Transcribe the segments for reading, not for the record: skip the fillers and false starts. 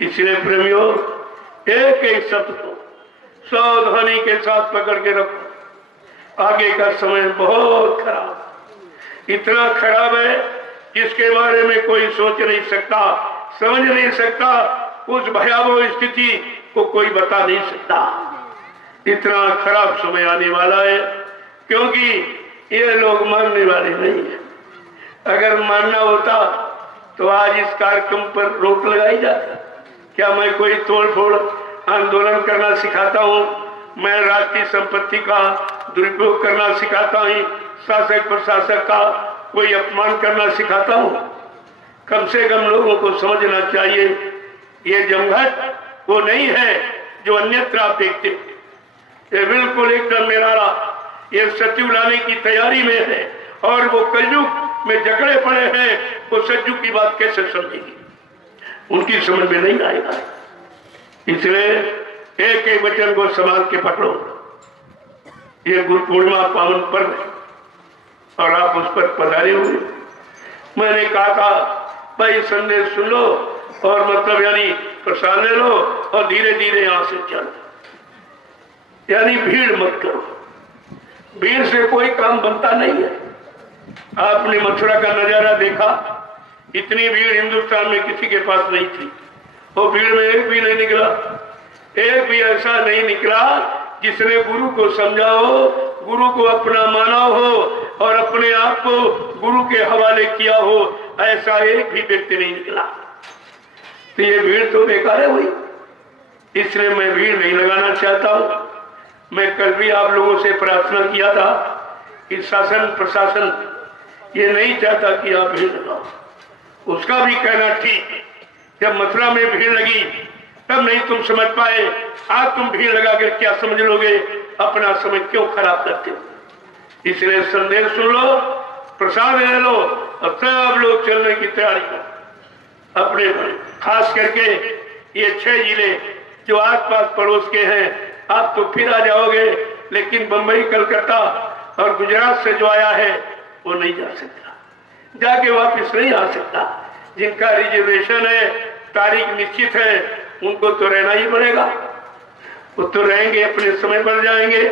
इसलिए प्रेमियों, एक एक शब्द को सावधानी के साथ पकड़ के रखो। आगे का समय बहुत खराब, इतना खराब है जिसके बारे में कोई सोच नहीं सकता, समझ नहीं सकता, उस भयावह स्थिति को कोई बता नहीं सकता। इतना खराब समय आने वाला है, क्योंकि ये लोग मानने वाले नहीं है। अगर मानना होता तो आज इस कार्यक्रम पर रोक लगाई जाती। क्या मैं कोई तोड़ फोड़ आंदोलन करना सिखाता हूँ? मैं राष्ट्रीय संपत्ति का दुरुपयोग करना सिखाता हूँ? शासक प्रशासक का कोई अपमान करना सिखाता हूँ? कम से कम लोगों को समझना चाहिए, ये जमघट वो नहीं है जो अन्यत्र आप देखते। ये बिल्कुल एकदम निराला, ये सचिव लाने की तैयारी में है और वो कलयुग में जकड़े पड़े हैं। वो सचिव की बात कैसे समझेगी? उनकी समझ में नहीं आएगा। इसलिए एक एक वचन को संभाल के पकड़ो। ये गुरु पूर्णिमा पावन पर्व है और आप उस पर पधारे हुए। मैंने कहा था भाई संदेश सुन लो और मतलब यानी प्रसाद ले लो और धीरे धीरे यहां से चलो, यानी भीड़ मत करो। भीड़ से कोई काम बनता नहीं है। आपने मथुरा का नजारा देखा, इतनी भीड़ हिंदुस्तान में किसी के पास नहीं थी। वो भीड़ में एक भी नहीं निकला, एक भी ऐसा नहीं निकला जिसने गुरु को समझा हो, गुरु को अपना माना हो और अपने आप को गुरु के हवाले किया हो। ऐसा एक भी व्यक्ति नहीं निकला। तो ये भीड़ तो बेकार है हुई, इसलिए मैं भीड़ नहीं लगाना चाहता हूं। मैं कल भी आप लोगों से प्रार्थना किया था कि शासन प्रशासन ये नहीं चाहता कि आप भीड़ लगाओ। उसका भी कहना ठीक, जब मथुरा में भीड़ लगी तब नहीं तुम समझ पाए, आज तुम भीड़ लगाकर क्या समझ लोगे? अपना समय क्यों खराब करते हो? इसलिए संदेश सुन लो, प्रसाद ले लो और सब लोग चलने की तैयारी करो। अपने खास करके ये 6 जिले जो आसपास पड़ोस के हैं, आप तो फिर आ जाओगे, लेकिन बंबई, कलकत्ता और गुजरात से जो आया है वो नहीं जा सकता, जाके वापस नहीं आ सकता। जिनका रिजर्वेशन है, तारीख निश्चित है, उनको तो रहना ही पड़ेगा। वो तो रहेंगे, अपने समय पर जाएंगे,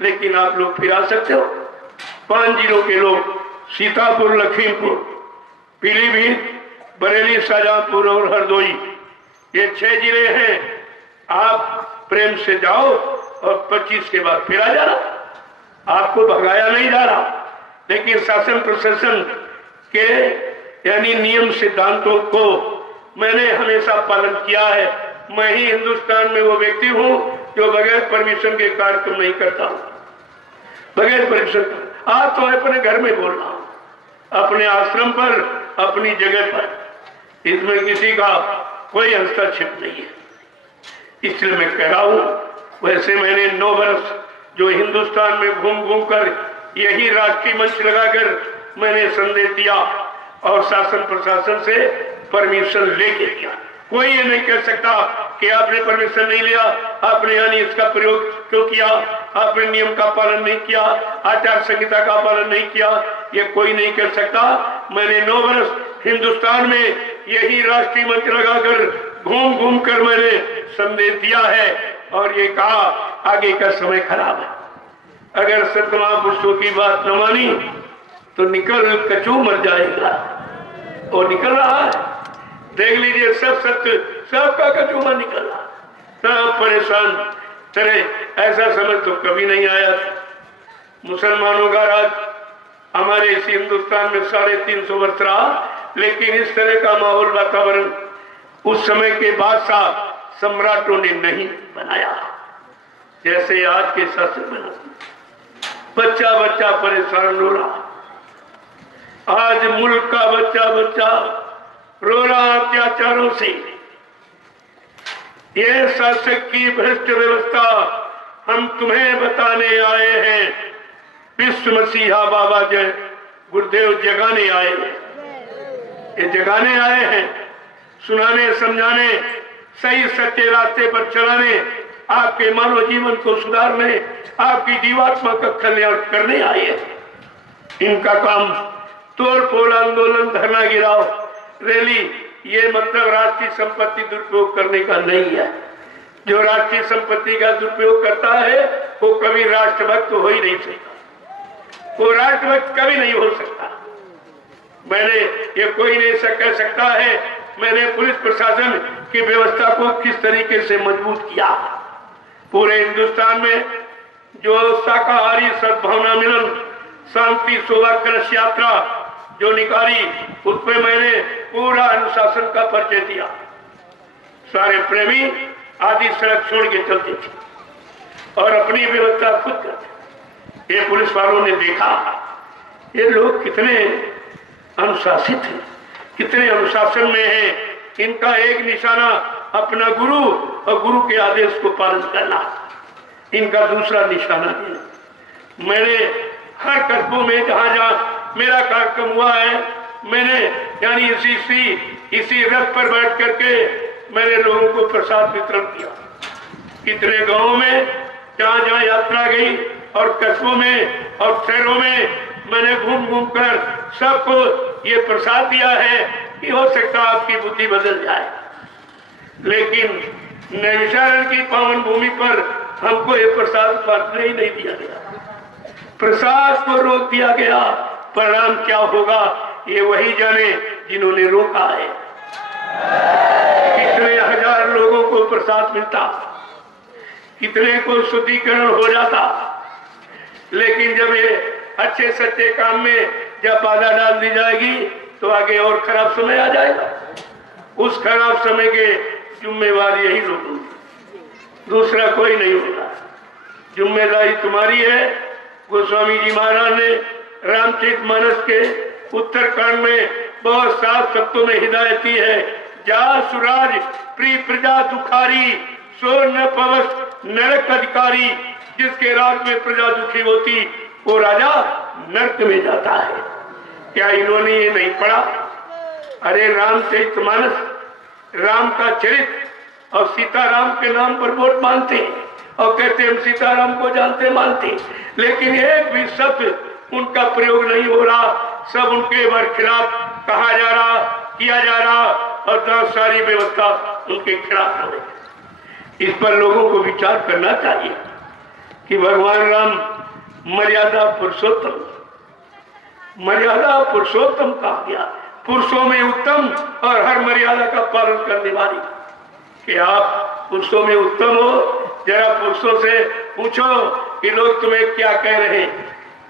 लेकिन आप लोग फिर आ सकते हो। 5 जिलों के लोग, सीतापुर, लखीमपुर, पीलीभीत, बरेली, शाहजहांपुर और हरदोई, ये 6 जिले हैं। आप प्रेम से जाओ और 25 के बाद फिर आ जाना। आपको भगाया नहीं जा रहा, लेकिन शासन प्रशासन के यानी नियम सिद्धांतों को मैंने हमेशा पालन किया है। मैं ही हिंदुस्तान में वो व्यक्ति हूं जो बगैर परमिशन के कार्यक्रम नहीं करता हूं। बगैर परमिशन आज तो अपने घर में बोल रहा हूं, अपने आश्रम पर, अपनी जगह पर। इसमें किसी का कोई हस्तक्षेप नहीं है। इसलिए मैं कह रहा हूं, वैसे मैंने 9 वर्ष जो हिंदुस्तान में घूम घूम कर यही राष्ट्रीय मंच लगाकर मैंने संदेश दिया और शासन प्रशासन से परमिशन लेके दिया। कोई ये नहीं कह सकता कि आपने परमिशन नहीं लिया, आपने यानी इसका प्रयोग क्यों किया, आपने नियम का पालन नहीं किया, आचार संहिता का पालन नहीं किया। ये कोई नहीं कर सकता। मैंने 9 वर्ष हिंदुस्तान में यही राष्ट्रीय मंच लगाकर घूम घूम कर मैंने संदेश दिया है और ये कहा आगे का समय खराब है। अगर संत महापुरुषों की बात न मानी तो निकल कचू मर जाएगा। और निकल रहा है, देख लीजिए, सब सत्य, सबका कचूमा निकल रहा, सब परेशान। चले, ऐसा समझ तो कभी नहीं आया। मुसलमानों का राज हमारे इस हिंदुस्तान में 350 वर्ष रहा, लेकिन इस तरह का माहौल, वातावरण उस समय के बादशाह सम्राटों ने नहीं बनाया जैसे आज के शासक बनाते। बच्चा बच्चा परेशान हो रहा। आज मुल्क का बच्चा बच्चा रो रहा अत्याचारों से। ये शासक की भ्रष्ट व्यवस्था हम तुम्हें बताने आए हैं। विश्व मसीहा बाबा जय गुरुदेव जगाने आए हैं। ये जगाने आए हैं, सुनाने, समझाने, सही सच्चे रास्ते पर चलाने, आपके मानव जीवन को सुधारने, आपकी जीवात्मा का कल्याण करने आए हैं। इनका काम तोड़ फोड़, आंदोलन, धरना गिराओ, रैली, ये मतलब राष्ट्रीय संपत्ति दुरुपयोग करने का नहीं है। जो राष्ट्रीय संपत्ति का दुरुपयोग करता है वो कभी राष्ट्रभक्त हो ही नहीं सकता, वो राष्ट्रभक्त कभी नहीं हो सकता। मैंने ये कोई नहीं कह सकता है मैंने पुलिस प्रशासन की व्यवस्था को किस तरीके से मजबूत किया। पूरे हिंदुस्तान में जो शाकाहारी सद्भावना मिलन शांति शोभा कलश यात्रा जो निकाली उसमें मैंने पूरा अनुशासन का परिचय दिया। सारे प्रेमी आदि सड़क छोड़ के चलते थे और अपनी व्यवस्था खुद करते। ये पुलिस वालों ने देखा ये लोग कितने अनुशासित हैं, कितने अनुशासन में हैं। इनका एक निशाना अपना गुरु और गुरु के आदेश को पालन करना, इनका दूसरा निशाना है। मैंने हर कस्बों में जहां जहां मेरा कार्यक्रम हुआ है मैंने यानी इसी रथ पर बैठ करके मैंने लोगों को प्रसाद वितरण किया। कितने गांवों में जहां जहां यात्रा गई और कस्बों में और शहरों में मैंने घूम घूम कर सबको ये प्रसाद दिया है कि हो सकता है आपकी बुद्धि बदल जाए। लेकिन नैमिषारण्य की पावन भूमि पर हमको ये प्रसाद बांटने ही नहीं दिया गया, प्रसाद को रोक दिया गया। परिणाम क्या होगा ये वही जाने जिन्होंने रोका है। कितने हजार लोगों को प्रसाद मिलता, कितने को शुद्धिकरण हो जाता, लेकिन जब ये अच्छे सच्चे काम में जब बाधा डाल दी जाएगी तो आगे और खराब समय आ जाएगा। उस खराब समय के जिम्मेवार यही लोग होंगे, दूसरा कोई नहीं होगा। जिम्मेदारी तुम्हारी है। गोस्वामी जी महाराज ने रामचरितमानस के उत्तरकांड में बहुत साफ शब्दों में हिदायत दी है। जा सुराज प्रिय प्रजा दुखारी सो न पवस नरक अधिकारी। जिसके राज में प्रजा दुखी होती वो राजा नरक में जाता है। क्या इन्होंने ये नहीं पढ़ा? अरे रामचरितमानस राम का चरित्र और सीताराम के नाम पर वोट मानते और कहते हम सीताराम को जानते मानते, लेकिन एक भी शब्द उनका प्रयोग नहीं हो रहा। सब उनके खिलाफ कहा जा रहा, किया जा रहा और सारी व्यवस्था उनके खिलाफ हो रही। इस पर लोगों को विचार करना चाहिए कि भगवान राम मर्यादा पुरुषोत्तम कहा गया, पुरुषों में उत्तम और हर मर्यादा का पालन करने वाली। कि आप पुरुषों में उत्तम हो, जरा पुरुषों से पूछो कि लोग तुम्हें क्या कह रहे हैं,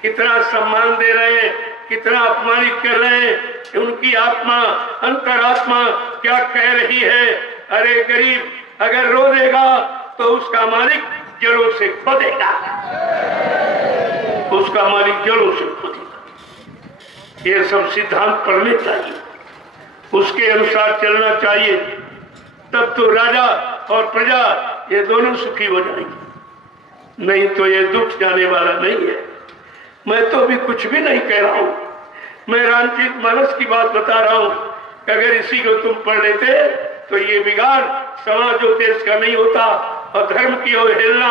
कितना सम्मान दे रहे हैं, कितना अपमानित कर रहे हैं, उनकी आत्मा अंतरात्मा क्या कह रही है। अरे गरीब अगर रो देगा तो उसका मालिक जड़ों से खोदेगा, उसका मालिक जड़ों से खोदेगा। ये सब सिद्धांत पढ़ने चाहिए, उसके अनुसार चलना चाहिए, तब तो राजा और प्रजा ये दोनों सुखी हो जाएंगे। नहीं तो ये दुख जाने वाला नहीं है। मैं तो अभी कुछ भी नहीं कह रहा हूं, मैं रामचरितमानस की बात बता रहा हूं। अगर इसी को तुम पढ़ लेते तो ये बिगाड़ समाज और देश का नहीं होता और धर्म की अवहेलना